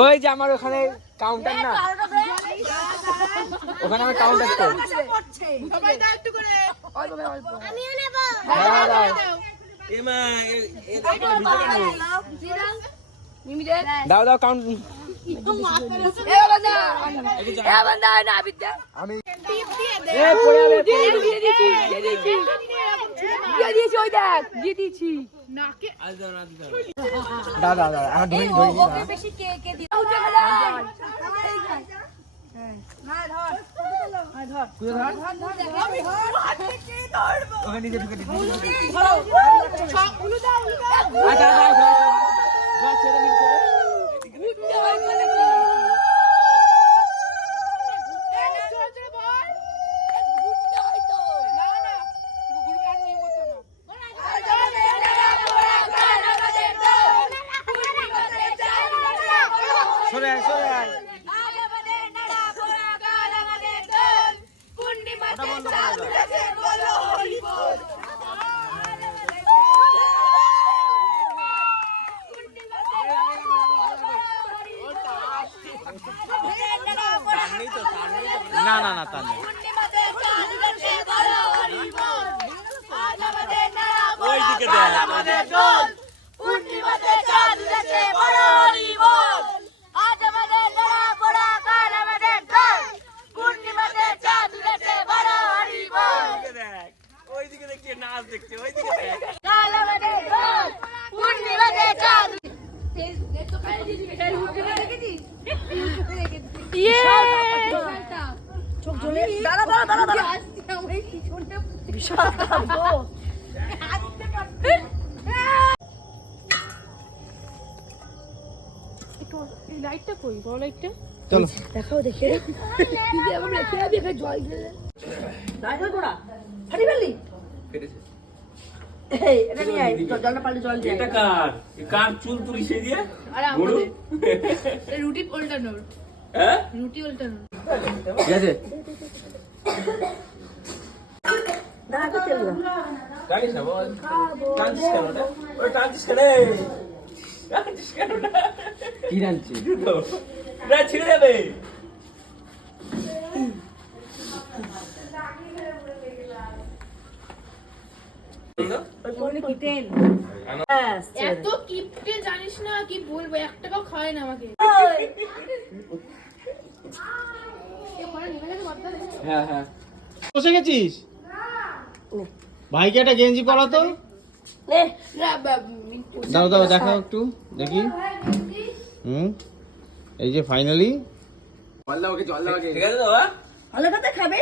ওই যে আমার ওখানে কাউন্টার না, ওখানে আমার কাউন্টার তো। দাও দাও কাউন্ট। আমি দাদা দাদা আমার ধরি ধরি নিজে ঢুকে না না না তার নেই। ওইদিকে দেখছে নাচ দেখছে, ওইদিকে চোখ জ্বলে দাঁড়া দাঁড়া দাঁড়া দাঁড়া বিশাল লাইটটা কই বড় লাইটটা চলো দেখাও দেখে দিদি আবার রেখে দেখে জল দিলে লাইট তোরা ফাটি ফেললি ফেটেছে এই এটা নিয়ে আই জলটা পাল্টে জল দিয়ে এটা কার চুল তুলি সে দিয়ে আরে আমাদের রুটি উল্টানোর হ্যাঁ রুটি উল্টানোর ঠিক আছে দাঁড়া তো চল না টানিস না বল টানিস কেন না ওই টানিস কেন টানিস কেন না কি টানছিস না ছিড়ে যাবে এত কিপটে জানিস না কি বলবো, এক টাকাও খায় না আমাকে। হ্যাঁ হ্যাঁ বসে গেছিস ভাইকে একটা গেঞ্জি পরা তো দাও দাও দেখাও একটু দেখি। এই যে ফাইনালি জল দাও ওকে জল দাও ঠিক আছে দাদা ভালো কথা খাবে